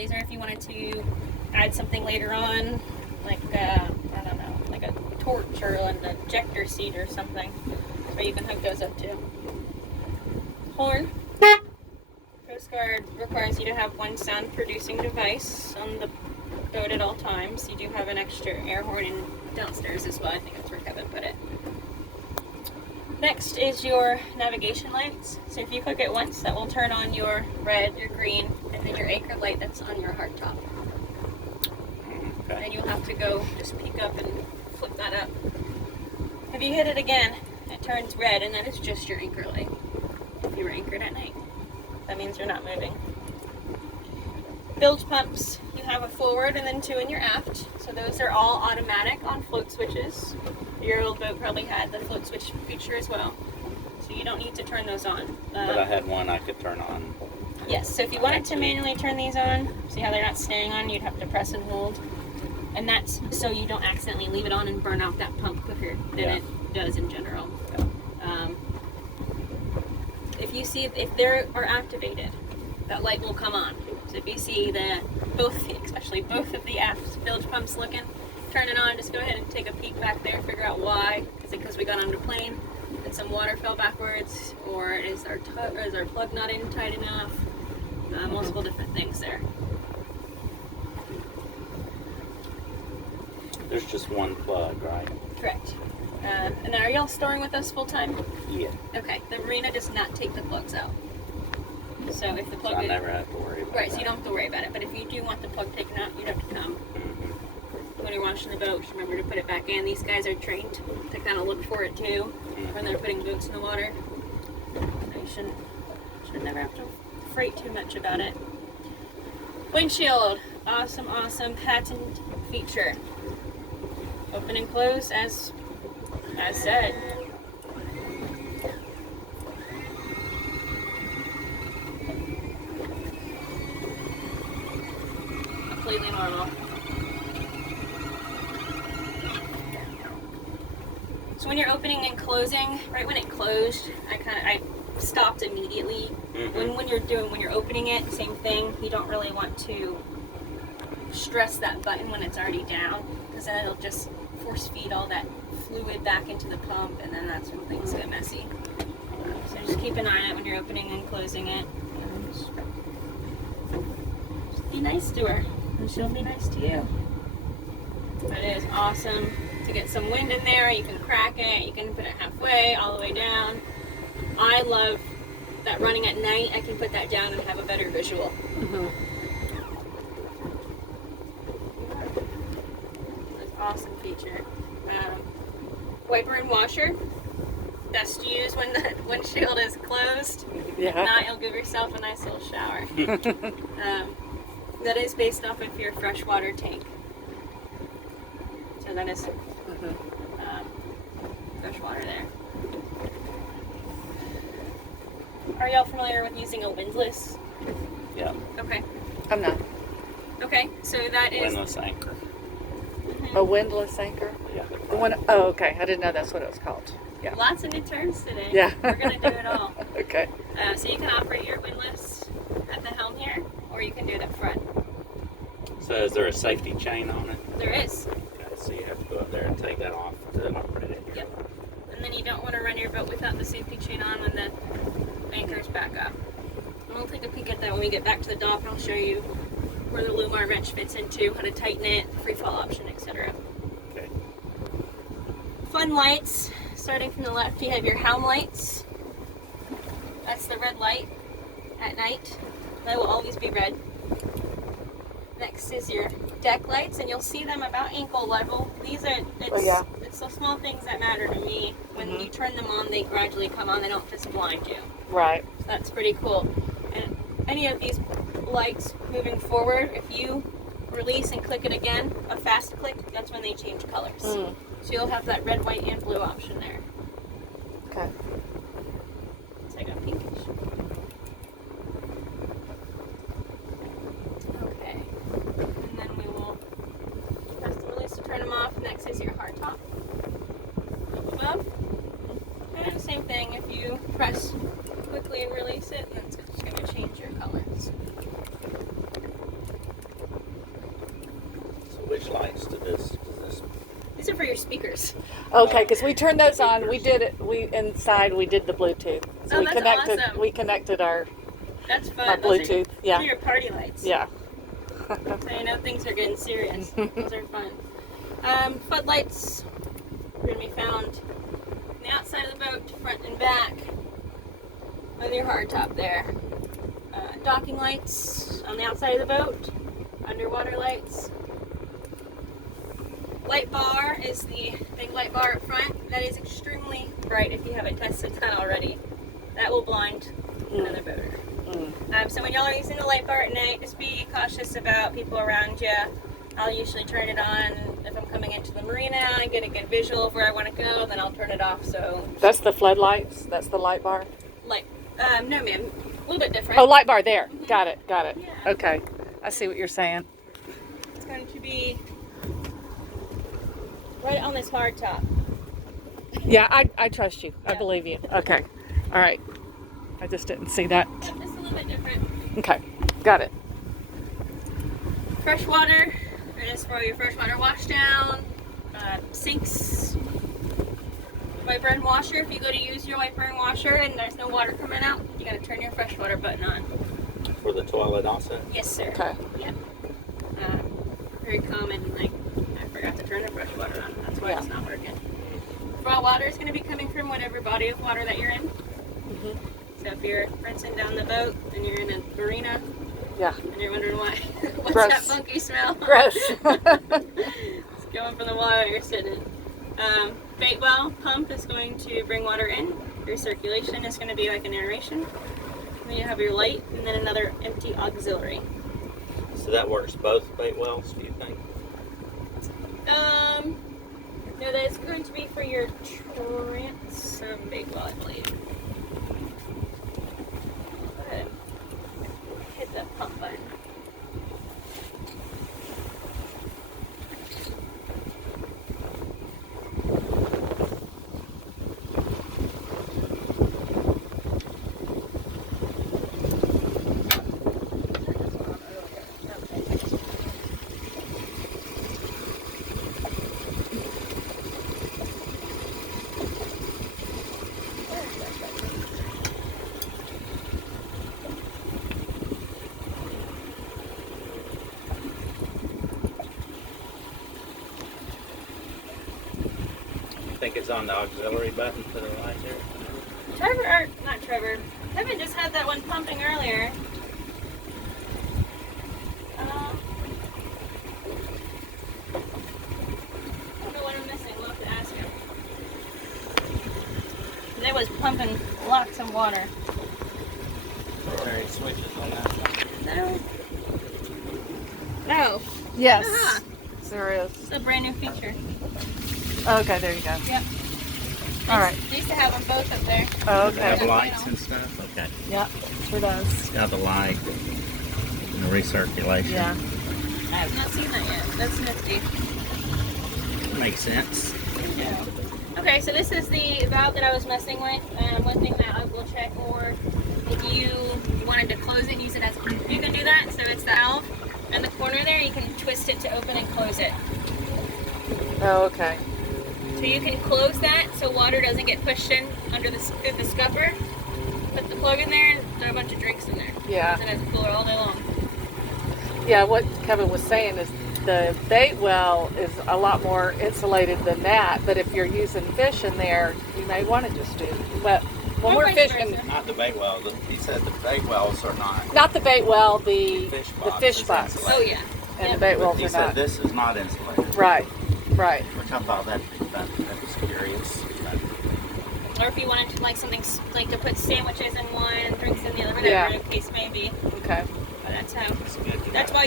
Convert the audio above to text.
these are if you wanted to add something later on, like, I don't know, like a torch or an ejector seat or something. So you can hook those up too. Horn. Coast Guard requires you to have one sound producing device on the boat at all times. You do have an extra air horn downstairs as well. I think that's where Kevin put it. Next is your navigation lights. So if you click it once, that will turn on your red, your green, and then your anchor light that's on your hardtop. Okay. And you'll have to go just peek up and flip that up. If you hit it again, it turns red, and that is just your anchor light. If you were anchored at night, that means you're not moving. Bilge pumps, you have a forward and then two in your aft. So those are all automatic on float switches. Your old boat probably had the float switch feature as well. So you don't need to turn those on. But I had one I could turn on. Yes, so if you wanted to manually turn these on, see how they're not staying on, you'd have to press and hold. And that's so you don't accidentally leave it on and burn out that pump quicker than it does in general. Yeah. If you see, if they are activated, that light will come on. So if you see especially both of the aft bilge pumps looking, turn it on, just go ahead and take a peek back there, figure out why. Is it because we got on the plane and some water fell backwards, or is our plug not in tight enough? Multiple different things there. There's just one plug, right? Correct. And are y'all storing with us full time? Yeah. Okay. The marina does not take the plugs out. So if the plug So I never have to worry about so you don't have to worry about it. But if you do want the plug taken out, you'd have to come. When you're washing the boat, just remember to put it back in. These guys are trained to kind of look for it too when they're putting boats in the water. So you should never have to freight too much about it. Windshield. Awesome, awesome patent feature. Open and close as said. Completely normal. So when you're opening and closing, right when it closed, I stopped immediately. When you're opening it, same thing. You don't really want to stress that button when it's already down, because then it'll just force feed all that fluid back into the pump, and then that's when things get messy. So just keep an eye on it when you're opening and closing it. And just be nice to her, and she'll be nice to you. But it is awesome to get some wind in there. You can crack it, you can put it halfway, all the way down. I love that running at night, I can put that down and have a better visual. It's an awesome feature. Wiper and washer, best to use when the windshield is closed. If not, you'll give yourself a nice little shower. That is based off of your freshwater tank. So that is fresh water there. Are y'all familiar with using a windlass? Yeah. Okay. I'm not. Okay, so that is... Windlass anchor. A windlass anchor? Yeah. Oh, okay. I didn't know that's what it was called. Yeah. Lots of new terms today. Yeah. We're going to do it all. Okay. So you can operate your windlass at the helm here, or you can do it up front. So is there a safety chain on it? There is. Okay, so you have to go up there and take that off to operate it. Yep. And then you don't want to run your boat without the safety chain on when the anchor's back up. And we'll take a peek at that when we get back to the dock. I'll show you where the Lumar wrench fits into, how to tighten it, free fall option, etc. Okay. Fun lights. Starting from the left, you have your helm lights. That's the red light at night. That will always be red. Next is your deck lights, and you'll see them about ankle level. These are, it's the small things that matter to me. When you turn them on, they gradually come on. They don't just blind you. Right. So that's pretty cool. And any of these lights moving forward, if you release and click it again, a fast click, that's when they change colors. So you'll have that red, white, and blue option there. Okay. Take a peek. Okay. And then we will press the release to turn them off. Next is your hard top. Up above. And same thing, if you press quickly and release it, that's just going to change your colors. switch lights to this. These are for your speakers. Okay, because we turned those on. We did it. We did the Bluetooth. So Oh, we that's connected. awesome. We connected our That's fun. my Those Bluetooth. Those Yeah. are your party lights. Yeah. So you know things are getting serious. Those are fun. Floodlights are going to be found on the outside of the boat, front and back, on your hard top there. Docking lights on the outside of the boat, underwater lights. Light bar is the big light bar up front. That is extremely bright if you haven't tested that already. That will blind another boater. So when y'all are using the light bar at night, just be cautious about people around you. I'll usually turn it on if I'm coming into the marina and get a good visual of where I want to go, then I'll turn it off. So That's the floodlights. That's the light bar. light, no ma'am, a little bit different. Oh, light bar there. Got it. Got it. Yeah. Okay. I see what you're saying. It's going to be right on this hard top. Yeah, I trust you. I Yeah. believe you. Okay. All right. I just didn't see that. Yep, just a little bit different. Okay. Got it. Freshwater is for your freshwater wash down, sinks, wiper and washer. If you go to use your wiper and washer and there's no water coming out, you gotta turn your freshwater button on. For the toilet also? Yes, sir. Okay. Yep. Very common. Like I forgot to turn the freshwater on. That's why it's not working. Raw water is gonna be coming from whatever body of water that you're in. So if you're rinsing down the boat and you're in a marina, Yeah. and you're wondering why, what's Gross. that funky smell? Gross. It's going from the water you're sitting in. Bait well pump is going to bring water in. Your circulation is going to be like an aeration. Then you have your light and then another empty auxiliary. So that works both bait wells, do you think? No, that is going to be for your transom bait well, I believe. Go ahead. Hit the pump button. I think it's on the auxiliary button to the right there. Not Trevor. Kevin just had that one pumping earlier. I don't know what I'm missing. We'll have to ask him. They was pumping lots of water. Are there any switches on that one? No. No. Yes. Ah, There is. it's a brand new feature. Okay, there you go. Yep. All right. They used to have them both up there. Oh, They have okay. lights and stuff? Okay. Yeah, sure does. It's got the light and the recirculation. Yeah. I have not seen that yet. That's nifty. Makes sense. Yeah. Okay, so this is the valve that I was messing with. One thing that I will check, or if you wanted to close it and use it as, you can do that. So it's the valve in the corner there. You can twist it to open and close it. Oh, okay. So you can close that so water doesn't get pushed in under through the scupper. Put the plug in there and throw a bunch of drinks in there. Yeah. And it's cooler all day long. Yeah, what Kevin was saying is the bait well is a lot more insulated than that, but if you're using fish in there, you may want to just do. But when Or we're vice fishing, versa. Not the bait well. He said the bait wells are not. not the bait well, the The fish box box, is Oh yeah. and Yep. the bait But wells he are said not. this is not insulated. Right, right. Which I thought that was curious. Or if you wanted to like something like to put sandwiches in one and drinks in the other, whatever Yeah. the case may be. Okay. But that's how. It's good to That's know. why.